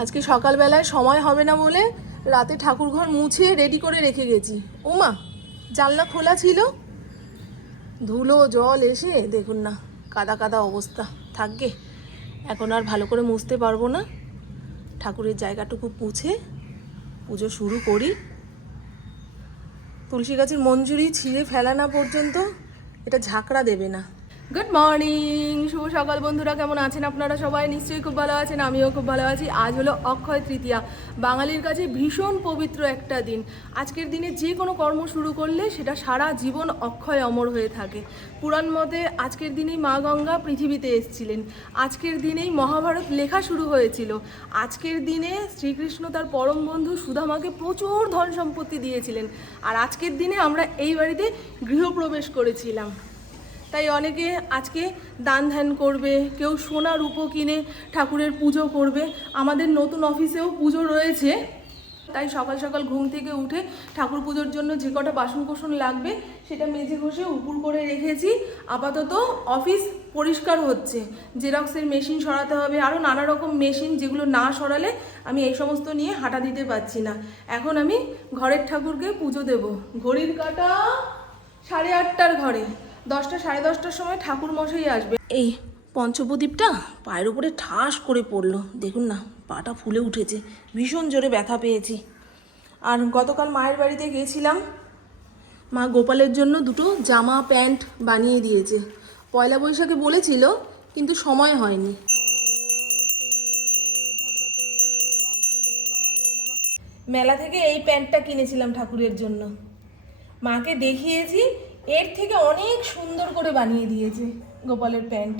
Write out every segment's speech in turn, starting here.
আজকে সকালবেলায় সময় হবে না বলে রাতে ঠাকুর ঘর মুছে রেডি করে রেখে গেছি। ওমা, জানলা খোলা ছিল? ধুলো, জল এসে, দেখুন না, কাদা কাদা অবস্থা। থাকবে এখন আর ভালো করে মুছতে পারব না। ঠাকুরের জায়গাটুকু মুছে পুজো শুরু করি। তুলসী গাছের মঞ্জুরি ছিঁড়ে ফেলা না পর্যন্ত এটা ঝাঁকড়া দেবে না। গুড মর্নিং শুভ সকাল বন্ধুরা, কেমন আছেন আপনারা সবাই? নিশ্চয়ই খুব ভালো আছেন, আমিও খুব ভালো আছি। আজ হলো অক্ষয় তৃতীয়া। বাঙালির কাছে ভীষণ পবিত্র একটা দিন। আজকের দিনে যে কোনো কর্ম শুরু করলে সেটা সারা জীবন অক্ষয় অমর হয়ে থাকে। পুরাণ মতে আজকের দিনেই মা গঙ্গা পৃথিবীতে এসেছিলেন। আজকের দিনেই মহাভারত লেখা শুরু হয়েছিল। আজকের দিনে শ্রীকৃষ্ণ তার পরম বন্ধু সুধামাকে প্রচুর ধন সম্পত্তি দিয়েছিলেন। আর আজকের দিনে আমরা এই বাড়িতে গৃহপ্রবেশ করেছিলাম। তাই অনেকে আজকে দান ধ্যান করবে, কেউ সোনা রূপো কিনে ঠাকুরের পুজো করবে, আমাদের নতুন অফিসেও পুজো রয়েছে। তাই সকাল সকাল ঘুম থেকে উঠে ঠাকুর পুজোর জন্য যে কটা বাসন কোসন লাগবে, সেটা মেঝে ঘষে উপুর করে রেখেছি। আপাতত অফিস পরিষ্কার হচ্ছে। জেরক্সের মেশিন সরাতে হবে আরও নানা রকম মেশিন যেগুলো না সরালে আমি এই সমস্ত নিয়ে হাঁটা দিতে পারছি না। এখন আমি ঘরের ঠাকুরকে পুজো দেব। ঘড়ির কাটা সাড়ে আটটার ঘরে। দশটা সাড়ে দশটার সময় ঠাকুর মশাই আসবে। এই পঞ্চপ্রদীপটা পায়ের উপরে ঠাস করে পড়ল। দেখুন না পাটা ফুলে উঠেছে। ভীষণ জোরে ব্যথা পেয়েছি। আর গতকাল মায়ের বাড়িতে গিয়েছিলাম। মা গোপালের জন্য দুটো জামা প্যান্ট বানিয়ে দিয়েছে। পয়লা বৈশাখে বলেছিল কিন্তু সময় হয়নি। মেলা থেকে এই প্যান্টটা কিনেছিলাম ঠাকুরের জন্য। মাকে দেখিয়েছি এর থেকে অনেক সুন্দর করে বানিয়ে দিয়েছে গোপালের প্যান্ট।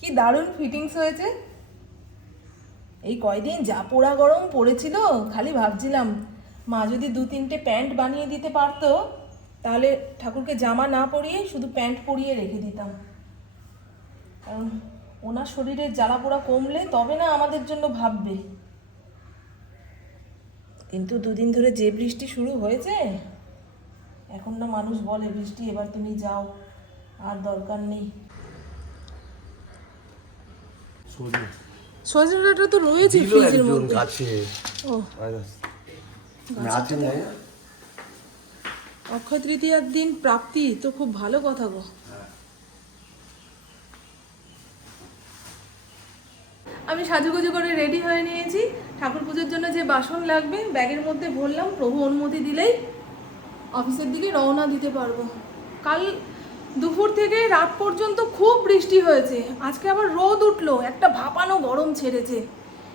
কি দারুণ ফিটিংস হয়েছে। এই কয়দিন যা পোড়া গরম পড়েছিল, খালি ভাবছিলাম, মা যদি দু তিনটে প্যান্ট বানিয়ে দিতে পারতো, তাহলে ঠাকুরকে জামা না পরিয়ে শুধু প্যান্ট পরিয়ে রেখে দিতাম। কারণ ওনার শরীরের জ্বালা পোড়া কমলে তবে না আমাদের জন্য ভাববে। কিন্তু দুদিন ধরে যে বৃষ্টি শুরু হয়েছে এখন না মানুষ বলে বৃষ্টি এবার তুমি যাও আর দরকার নেই। সজনে। ডাঁটা তো রয়েছে ফ্রিজের মধ্যে। গাছে। ও। অক্ষয় তৃতীয়ার দিন প্রাপ্তি তো খুব ভালো কথা গো। আমি সাজুগুজু করে রেডি হয়ে নিয়েছি। ঠাকুর পুজোর জন্য যে বাসন লাগবে ব্যাগের মধ্যে ভরলাম প্রভু অনুমতি দিলেই অফিসের দিকে রওনা দিতে পারব। কাল দুপুর থেকে রাত পর্যন্ত খুব বৃষ্টি হয়েছে। আজকে আবার রোদ উঠল, একটা ভাপানো গরম ছেড়েছে।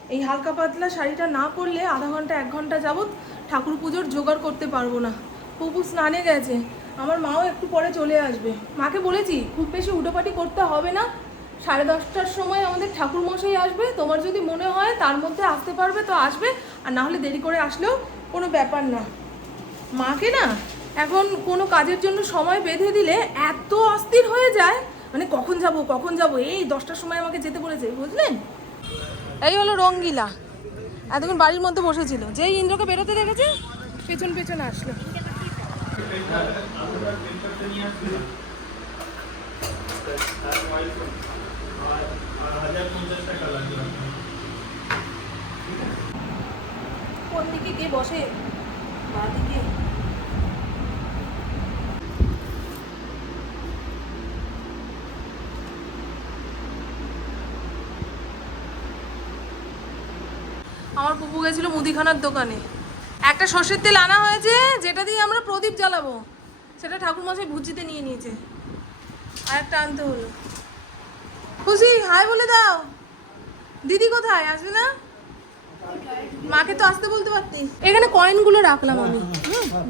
এই হালকা পাতলা শাড়িটা না পরলে আধা ঘণ্টা, এক ঘণ্টা যাবত ঠাকুর পুজোর জোগাড় করতে পারব না। পুপু স্নানে গেছে। আমার মাও একটু পরে চলে আসবে। মাকে বলেছি, খুব বেশি উটোপাটি করতে হবে না। সাড়ে দশটার সময় আমাদের ঠাকুর মশাই আসবে। তোমার যদি মনে হয় তার মধ্যে আসতে পারবে, তো আসবে। আর না হলে দেরি করে আসলেও কোনো ব্যাপার না। মাকে না এখন কোনো কাজের জন্য সময় বেঁধে দিলে এত অস্থির হয়ে যায়। মানে কখন যাব কখন যাব? এই দশটার সময় আমাকে যেতে বলেছে, বুঝলেন? এই হলো রঙ্গিলা। এতক্ষণ বাড়ির মধ্যে বসেছিল। যেই ইন্দ্রকে বেরোতে দেখেছে, পেছন পেছন আসলো। কোন দিকে গিয়ে বসে? আমার পুপু গেছিল মুদিখানার দোকানে। একটা সর্ষের তেল আনা হয়েছে, যেটা দিয়ে আমরা প্রদীপ জ্বালাবো। সেটা ঠাকুর মশাই ভুজিতে নিয়ে নিয়েছে। আর একটা আনতে হলো। খুশি? হাই বলে দাও। দিদি কোথায়? আসবে না? মাকে তো আসতে বলতে পারতি। এখানে কয়েনগুলো রাখলাম আমি।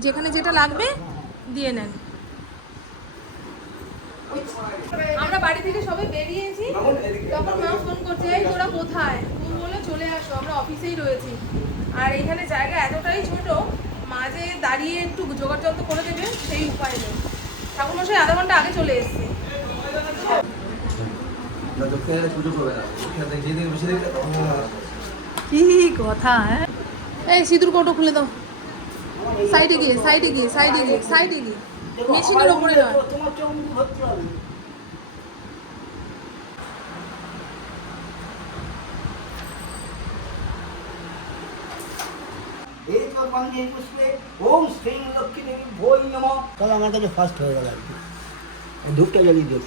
যেখানে যেটা লাগবে দিয়ে নেন। আমরা বাড়ি থেকে সবাই বেরিয়েছি, তখন মা ফোন করছে, এই তোরা কোথায়? ও বলে চলে আসো, আমরা অফিসেই রয়েছি। আর এখানে জায়গা এতটাই ছোট মাঝে দাঁড়িয়ে একটু জোগাড় করে দেবে, সেই উপায় নেই। ঠাকুরমশাই আধা ঘণ্টা আগে চলে এসছে। না কি কথা হ্যাঁ এই সিঁদুর কৌটো খুলে দাও সাইডে গিয়ে সাইডে গিয়ে সাইডে গিয়ে সাইডে গিয়ে মেশিনের ওপরে নয় এত পাঞ্জে পুষ্পে ওম শ্রীং লক্ষ্মী দেবী ভৈ নম তাহলে আমার কাছে ফার্স্ট হয়ে গেল আর কি ধূপটা জ্বালিয়ে দিও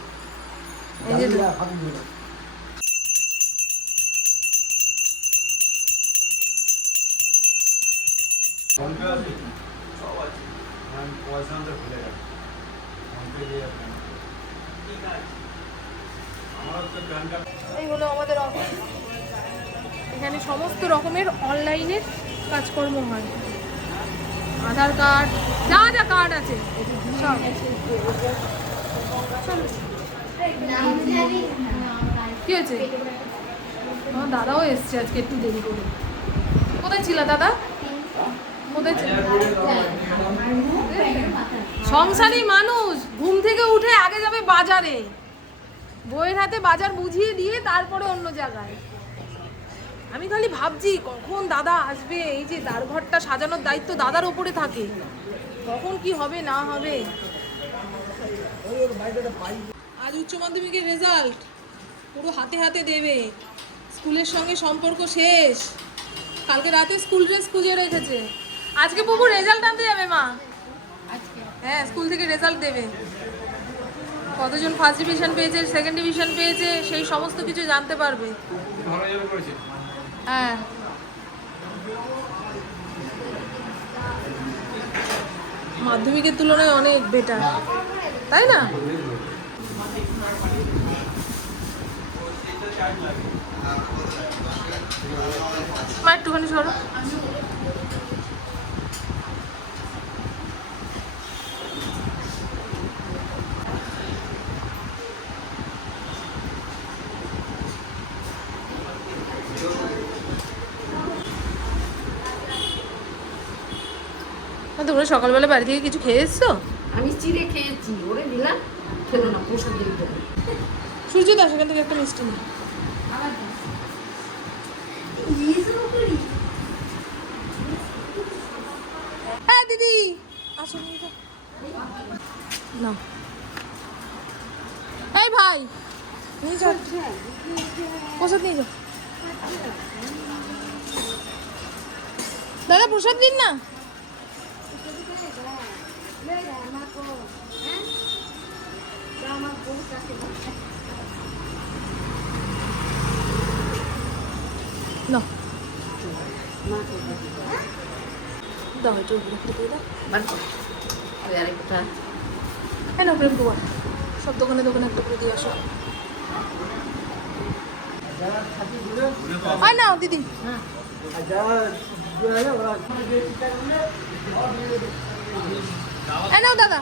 এই হলো আমাদের এখানে সমস্ত রকমের অনলাইনের কাজকর্ম হয়। আধার কার্ড, যা যা কার্ড আছে, সব। কি হয়েছে? আমার দাদাও এসছে আজকে একটু দেরি করে। কোথায় ছিল দাদা? সংসারী মানুষ, ঘুম থেকে উঠে আগে যাবে বাজারে। বইয়ের হাতে বাজার বুঝিয়ে দিয়ে তারপরে অন্য জায়গায়। আমি খালি ভাবছি, কখন দাদা আসবে? এই যে দাঁড়ঘরটা সাজানোর দায়িত্ব দাদার ওপরে থাকে। কখন কি হবে, না হবে? আজ উচ্চ মাধ্যমিকের রেজাল্ট পুরো হাতে হাতে দেবে। স্কুলের সঙ্গে সম্পর্ক শেষ। কালকে রাতে স্কুল ড্রেস খুঁজে রেখেছে। আজকে বাবু রেজাল্ট আনতে যাবে মা। হ্যাঁ স্কুল থেকে রেজাল্ট দেবে। কতজন ফার্স্ট ডিভিশন পেয়েছে সেকেন্ড ডিভিশন পেয়েছে সেই সমস্ত কিছু জানতে পারবে। হ্যাঁ। মাধ্যমিকের তুলনায় অনেক বেটার তাই না? মা একটুখানি সরো। তোমরা সকালবেলা বাড়ি থেকে কিছু খেয়ে এসছো আমি চিড়ে খেয়েছি। ওরে দিলাম খেলো না প্রসাদ দিয়ে দেবো। সূর্য দাস এখান থেকে একটা মিষ্টি নিই হ্যাঁ দিদি। আসো নিয়ে এই ভাই নিয়ে যাও। প্রসাদ নিয়ে যাও। দাদা প্রসাদ দিন না? নাও দাও একটু উপরে একটু দিয়ে দাও। বার কর। ওই আরেকটা। হ্যাঁ না প্রেম কুমার। সব দোকানে দোকানে একটা করে দিয়ে আসো। হয়। না দিদি। হ্যাঁ। নাও দাদা।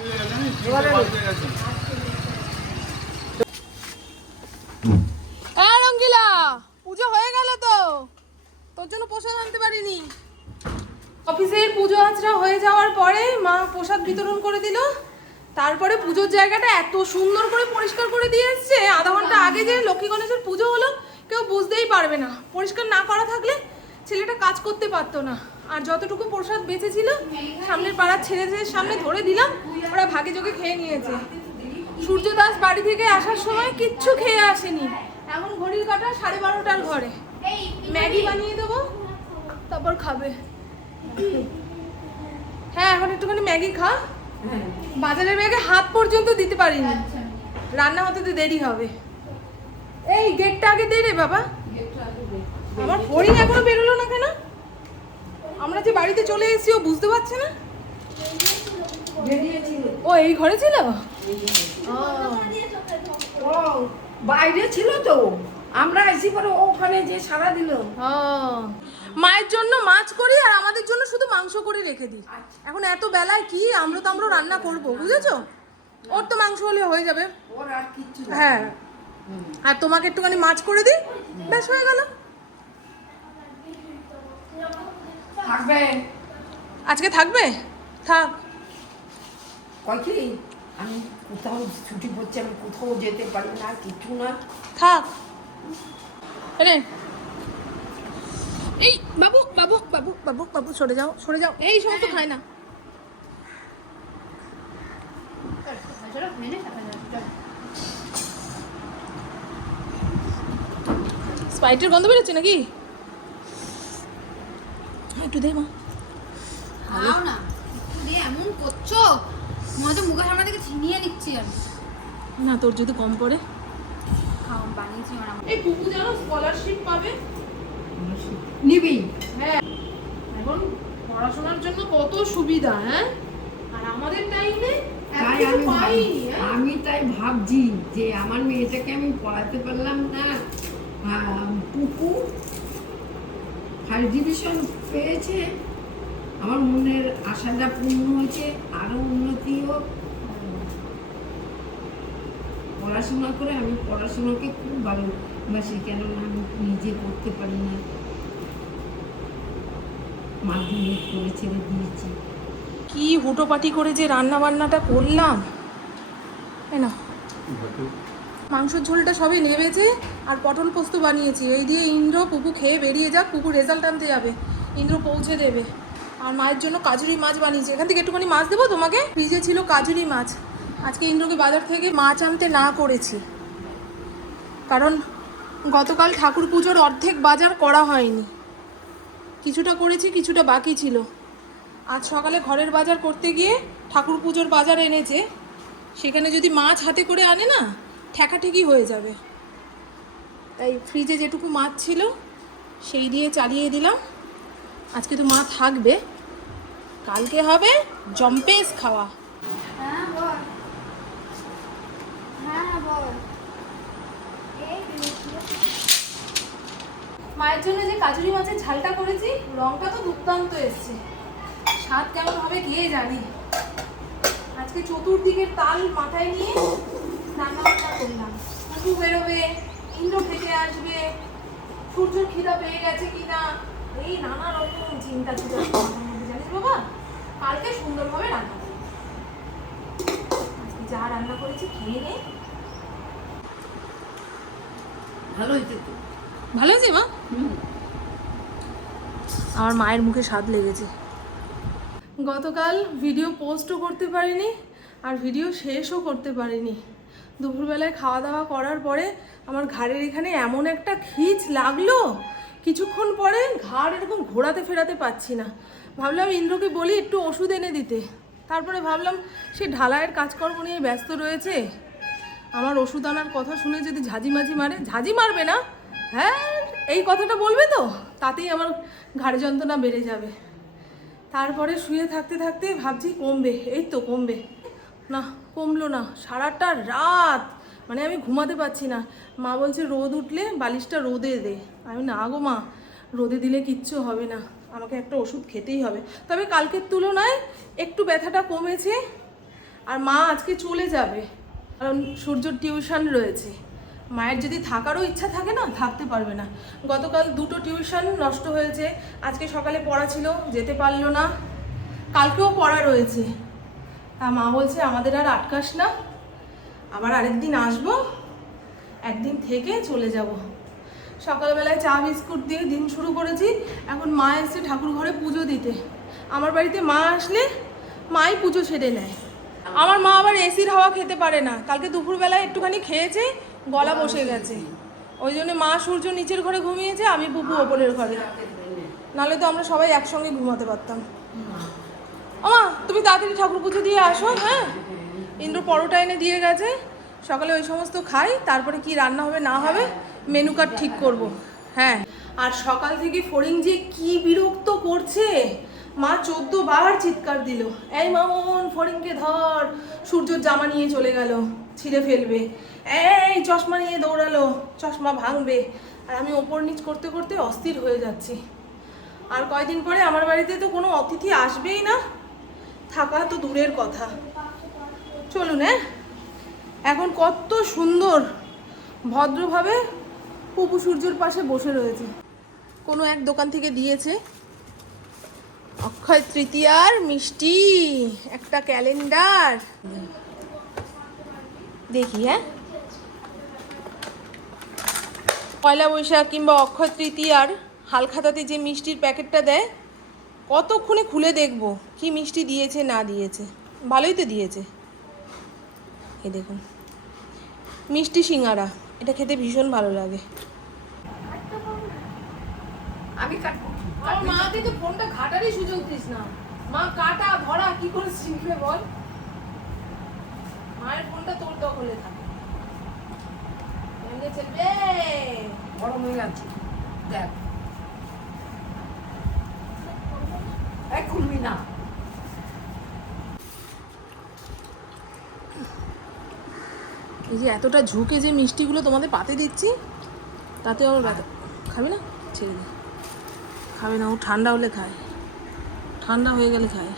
রঙ্গিলা, পুজো হয়ে গেল তো। তোর জন্য প্রসাদ আনতে পারিনি। পুজো হয়ে যাওয়ার পরে মা প্রসাদ বিতরণ করে দিল। তারপরে পুজোর জায়গাটা এত সুন্দর করে পরিষ্কার করে দিয়ে আধা ঘণ্টা আগে যে লক্ষ্মী গণেশের পুজো হলো, কেউ বুঝতেই পারবে না। পরিষ্কার না করা থাকলে ছেলেটা কাজ করতে পারতো না। আর যতটুকু প্রসাদ বেঁচেছিল সামনের পাড়ার ছেলেদের সামনে ধরে দিলাম, ওরা ভাগে যোগে খেয়ে নিয়েছে। সূর্য দাস বাড়ি থেকে আসার সময় কিচ্ছু খেয়ে আসেনি। এমন ঘড়ির কাটা সাড়ে বারোটার ঘরে। ম্যাগি বানিয়ে দেবো, তারপর খাবে। হ্যাঁ এখন একটুখানি ম্যাগি খা। বাজারের ব্যাগে হাত পর্যন্ত দিতে পারিনি। রান্না হতে তো দেরি হবে। এই গেটটা আগে দে রে বাবা। আমার ফড়িং এখনও বেরোলো না কেন? বাড়িতে চলে এসেছি ও বুঝতে পারছে না? ও এই ঘরে ছিল? বাইরে ছিল তো। আমরা এসি পরে ওখানে যে সারা দিল। মায়ের জন্য মাছ করি আর আমাদের জন্য শুধু মাংস করে রেখে দিই। এখন এত বেলায় কি আমরা তো আমরা রান্না করব বুঝেছ? ওর তো মাংস হলে হয়ে যাবে। হ্যাঁ। আর তোমাকে একটুখানি মাছ করে দিই? বেশ হয়ে গেল। থাকবে। আজকে থাকবে? থাক। কয় কি? আমি কোথাও ছুটি পড়ছে আমি কোথাও যেতে পারি না কিছু না। থাক। রে এই বাবু বাবু বাবু বাবু বাবু সরে যাও সরে যাও। এই সমস্ত খায় না। স্পাইটের গন্ধ বেরোচ্ছে নাকি? একটু দে মা। খাও না একটু দিয়ে এমন করছ? মনে হচ্ছে মুখের সামনে থেকে ছিনিয়ে নিচ্ছি আমি। না তোর যদি কম পড়ে। খাও বানিয়েছি আমার এই কুকু যেন স্কলারশিপ পাবে। নিবি। হ্যাঁ। এখন পড়াশোনার জন্য কত সুবিধা হ্যাঁ? আর আমাদের টাইমে তাই আমি তাই ভাবছি যে আমার মেয়েটাকে আমি পড়াতে পারলাম না। পুপু ফার্স্ট ডিভিশন পেয়েছে আমার মনের আশাটা পূর্ণ হয়েছে আরও উন্নতি হোক পড়াশোনা করে আমি পড়াশোনাকে খুব ভালোবাসি কেননা আমি নিজে করতে পারি না। মাধ্যমিক করে ছেড়ে দিয়েছি। কি হুটোপাটি করে যে রান্না বান্নাটা করলাম? এই না মাংসের ঝোলটা সবই নেবেছে আর পটল পোস্ত বানিয়েছি। এই দিয়ে ইন্দ্র পুকু খেয়ে বেরিয়ে যাক পুকু রেজাল্ট আনতে যাবে। ইন্দ্র পৌঁছে দেবে। আর মায়ের জন্য কাজুরি মাছ বানিয়েছি। এখান থেকে একটুখানি মাছ দেবো তোমাকে? ফ্রিজে ছিল কাজুরি মাছ। আজকে ইন্দ্রকে বাজার থেকে মাছ আনতে না করেছি। কারণ গতকাল ঠাকুর পুজোর অর্ধেক বাজার করা হয়নি। কিছুটা করেছি, কিছুটা বাকি ছিল। আজ সকালে ঘরের বাজার করতে গিয়ে ঠাকুর পুজোর বাজার এনেছে। সেখানে যদি মাছ হাতে করে আনে না, ঠেকাঠেকি হয়ে যাবে। তাই ফ্রিজে যেটুকু মাছ ছিল, সেই দিয়ে চালিয়ে দিলাম। আজকে তো মা থাকবে। কালকে হবে জম্পেস খাওয়া। হ্যাঁ বল। হ্যাঁ বল। মায়ের জন্য যে কাজুরি মাছের ঝালটা করেছি রংটা তো দুর্দান্ত এসছে। স্বাদ কেমন হবে কে জানি। আজকে চতুর্দিকের তাল মাথায় নিয়ে রান্না বান্না করলাম। পুকু বেরোবে ইন্দ্র খেতে আসবে। সূর্যর খিদা পেয়ে গেছে কিনা এই নানা রকম চিন্তা ছিল। জানিস বাবা কালকে সুন্দরভাবে রান্না করব আজকে যা রান্না করেছি খেয়ে নে। ভালো হয়েছে তো? ভালো হয়েছে মা? আমার মায়ের মুখে স্বাদ লেগেছে। গতকাল ভিডিও পোস্টও করতে পারিনি আর ভিডিও শেষও করতে পারিনি। দুপুরবেলায় খাওয়া দাওয়া করার পরে আমার ঘাড়ের এখানে এমন একটা খিচ লাগল কিছুক্ষণ পরে ঘাড় এরকম ঘোরাতে ফেরাতে পাচ্ছি না। ভাবলাম ইন্দ্রকে বলি একটু ওষুধ এনে দিতে। তারপরে ভাবলাম সে ঢালাইয়ের কাজকর্ম নিয়ে ব্যস্ত রয়েছে। আমার ওষুধ আনার কথা শুনে যদি ঝাঁঝি মাঝি মারে, ঝাঁঝি মারবে না? হ্যাঁ এই কথাটা বলবে তো? তাতেই আমার ঘাড়ে যন্ত্রণা বেড়ে যাবে। তারপরে শুয়ে থাকতে থাকতে ভাবছি কমবে, এই তো কমবে। না, কমলো না। সারাটা রাত মানে আমি ঘুমাতে পারছি না। মা বলছে, রোদ উঠলে বালিশটা রোদে দে। আমি, না গো মা, রোদে দিলে কিচ্ছু হবে না। আমাকে একটা ওষুধ খেতেই হবে। তবে কালকের তুলনায় একটু ব্যথাটা কমেছে আর মা আজকে চলে যাবে। কারণ সূর্যর টিউশন রয়েছে। মায়ের যদি থাকারও ইচ্ছা থাকে না, থাকতে পারবে না। গতকাল দুটো টিউশন নষ্ট হয়েছে। আজকে সকালে পড়া ছিল, যেতে পারল না। কালকেও পড়া রয়েছে। তা মা বলছে, আমাদের আর আটকাস না। আবার আরেকদিন আসব একদিন থেকে চলে যাব। সকালবেলায় চা বিস্কুট দিয়ে দিন শুরু করেছি। এখন মা এসে ঠাকুর ঘরে পুজো দিতে। আমার বাড়িতে মা আসলে মাই পুজো সেরে নেয়। আমার মা আবার এসির হাওয়া খেতে পারে না। কালকে দুপুরবেলায় একটুখানি খেয়েছে গলা বসে গেছে। ওই জন্য মা সূর্য নিচের ঘরে ঘুমিয়েছে আমি বুবু ওপরের ঘরে। নাহলে তো আমরা সবাই একসঙ্গে ঘুমাতে পারতাম। আমা তুমি তাড়াতাড়ি ঠাকুর পুজো দিয়ে আসো হ্যাঁ? ইন্দ্র পরোটা এনে দিয়ে গেছে। সকালে ওই সমস্ত খাই, তারপরে কি রান্না হবে না হবে মেনু কার্ড ঠিক করব। হ্যাঁ। আর সকাল থেকে ফড়িং যে কি বিরক্ত করছে। মা চোদ্দ বার চিৎকার দিল। এই মামন, ফড়িংকে ধর। সূর্যর জামা নিয়ে চলে গেল, ছিঁড়ে ফেলবে। এই চশমা নিয়ে দৌড়ালো, চশমা ভাঙবে। আর আমি ওপর নিচ করতে করতে অস্থির হয়ে যাচ্ছি। আর কয়দিন পরে আমার বাড়িতে তো কোনো অতিথি আসবেই না। থাকা তো দূরের কথা। চলুন হ্যাঁ? এখন কত সুন্দর ভদ্রভাবে পুপু সূর্যের পাশে বসে রয়েছে। কোনো এক দোকান থেকে দিয়েছে অক্ষয় তৃতীয়ার মিষ্টি, একটা ক্যালেন্ডার। দেখি হ্যাঁ? পয়লা বৈশাখ কিংবা অক্ষয় তৃতীয়ার হালখাতাতে যে মিষ্টির প্যাকেটটা দেয়, কতক্ষণে খুলে দেখব, কি মিষ্টি দিয়েছে, না দিয়েছে। ভালোই তো দিয়েছে। এই দেখুন। মিষ্টি সিঙ্গারা, এটা খেতে ভীষণ ভালো লাগে। আমি কাটবো। আমার মাকে তো ফোনটা ঘাটারই সুযোগ দিস না। মা কাটা, ভরা, কি করে শিখবে বল? মায়ের ফোনটা তোর দখলে থাকে। চলবে। গরম হয়ে যাচ্ছে। দেখ। খুলবি না। যে এতটা ঝুঁকে যে মিষ্টিগুলো তোমাদের পাতে দিচ্ছি, তাতে ওর ব্যথা। খাবে না? ছেড়ে দে। খাবে না, ও ঠান্ডা হলে খায়। ঠান্ডা হয়ে গেলে খায়।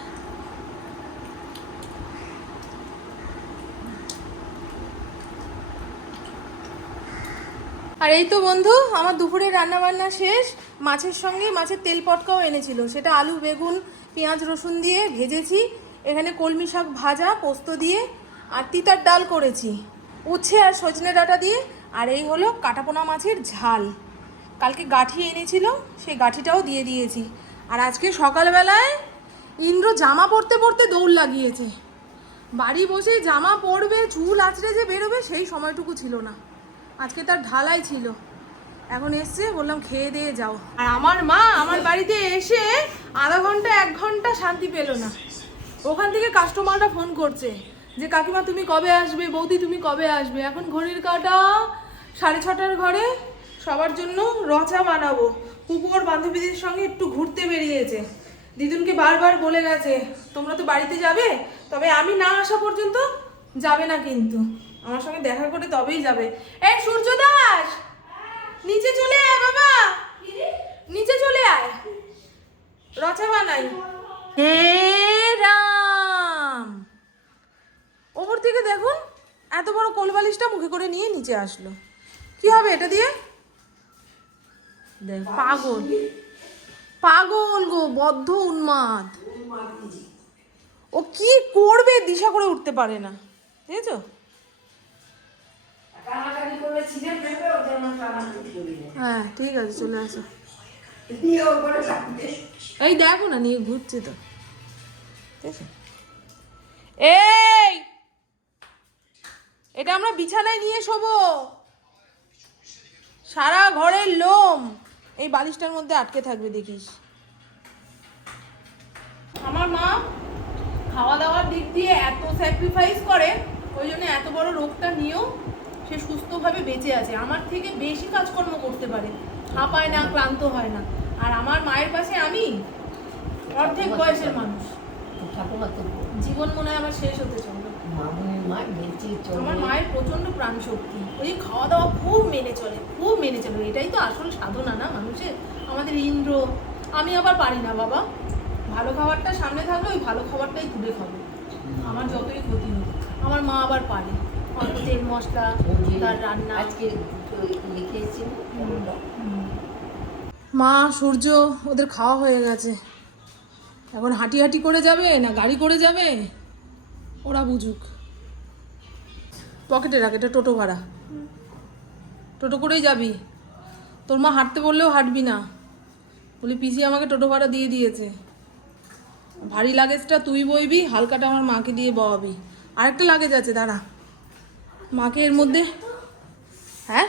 আর এই তো বন্ধু, আমার দুপুরে রান্না বান্না শেষ। মাছের সঙ্গে মাছের তেল পটকাও এনেছিল। সেটা আলু, বেগুন, পেঁয়াজ, রসুন দিয়ে ভেজেছি। এখানে কলমি শাক ভাজা, পোস্ত দিয়ে, আর তিতার ডাল করেছি। উচ্ছে আর সজনে ডাঁটা দিয়ে, আর এই হলো কাটাপোনা মাছের ঝাল। কালকে গাঠি এনেছিল, সেই গাঠিটাও দিয়ে দিয়েছি। আর আজকে সকালবেলায় ইন্দ্র জামা পরতে পরতে দৌড় লাগিয়েছে। বাড়ি বসে জামা পরবে, চুল আঁচড়ে যে বেরোবে, সেই সময়টুকু ছিল না। আজকে তার ঢালাই ছিল। এখন এসছে, বললাম খেয়ে দিয়ে যাও। আর আমার মা আমার বাড়িতে এসে আধা ঘণ্টা, এক ঘণ্টা শান্তি পেল না। ওখান থেকে কাস্টমাররা ফোন করছে। যে কাকিমা তুমি কবে আসবে, বৌদি তুমি কবে আসবে? এখন ঘড়ির কাটা সাড়ে ছটার ঘরে, সবার জন্য রচা বানাবো। কুকুর বান্ধবীদের সঙ্গে একটু ঘুরতে বেরিয়েছে। দিদুনকে বারবার বলে গেছে, তোমরা তো বাড়িতে যাবে, তবে আমি না আসা পর্যন্ত যাবে না কিন্তু। আমার সঙ্গে দেখা করে তবেই যাবে। এই সূর্য দাস নিচে চলে আয় বাবা! নিচে চলে আয়। রচা বানাই হে রাম ওপর থেকে দেখুন এত বড় কোলবালিশটা মুখে করে নিয়ে নিচে আসলো। কি হবে এটা দিয়ে? পাগল। পাগল গো বদ্ধ উন্মাদ। ও কি করবে দিশা করে উঠতে পারে না বুঝেছ? হ্যাঁ ঠিক আছে চলে আসো। এই দেখো না নিয়ে ঘুরছে তো। ঠিক আছে? এই! এটা আমরা বিছানায় নিয়ে শোবো। সারা ঘরের লোম। এই বালিশটার মধ্যে আটকে থাকবে দেখিস। আমার মা খাওয়া দাওয়ার দিক দিয়ে এত স্যাক্রিফাইস করে ওই জন্য এত বড় রোগটা নিয়েও সে সুস্থভাবে বেঁচে আছে। আমার থেকে বেশি কাজকর্ম করতে পারে। হাঁপায় না ক্লান্ত হয় না। আর আমার মায়ের পাশে আমি অর্ধেক বয়সের মানুষ। জীবন মনে হয় আমার শেষ হতে চলবে মামুনির মা বেঁচে আমার মায়ের প্রচণ্ড প্রাণ শক্তি ওই খাওয়া দাওয়া খুব মেনে চলে খুব মেনে চলে। এটাই তো আসল সাধনা না মানুষের? আমাদের ইন্দ্র আমি আবার পারি না বাবা। ভালো খাবারটা সামনে থাকলে ওই ভালো খাবারটাই তুলে খাব। আমার যতই ক্ষতি হোক আমার মা আবার পারে। অল্প তেল মশলা তার রান্না। আজকে লিখেছি মা সূর্য ওদের খাওয়া হয়ে গেছে। এখন হাঁটি হাঁটি করে যাবে না গাড়ি করে যাবে? ওরা বুঝুক। পকেটে রাখ, এটা টোটো ভাড়া। টোটো করেই যাবি। তোর মা হাঁটতে বললেও হাঁটবি না। বলি, পিসি আমাকে টোটো ভাড়া দিয়ে দিয়েছে। ভারী লাগেজটা তুই বইবি, হালকাটা আমার মাকে দিয়ে বওয়াবি। আরেকটা লাগেজ আছে, দাঁড়া। মাকে এর মধ্যে হ্যাঁ?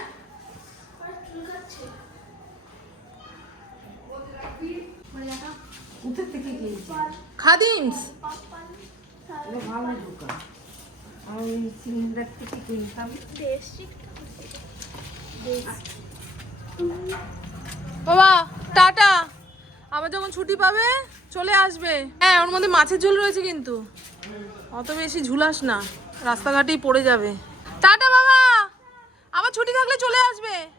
খাদিমস ভালো বাবা, টাটা। আবার যখন ছুটি পাবে, চলে আসবে। হ্যাঁ ওর মধ্যে মাছের ঝোল রয়েছে কিন্তু। অত বেশি ঝুলাস না। রাস্তাঘাটেই পড়ে যাবে। টাটা, বাবা। আবার ছুটি থাকলে চলে আসবে।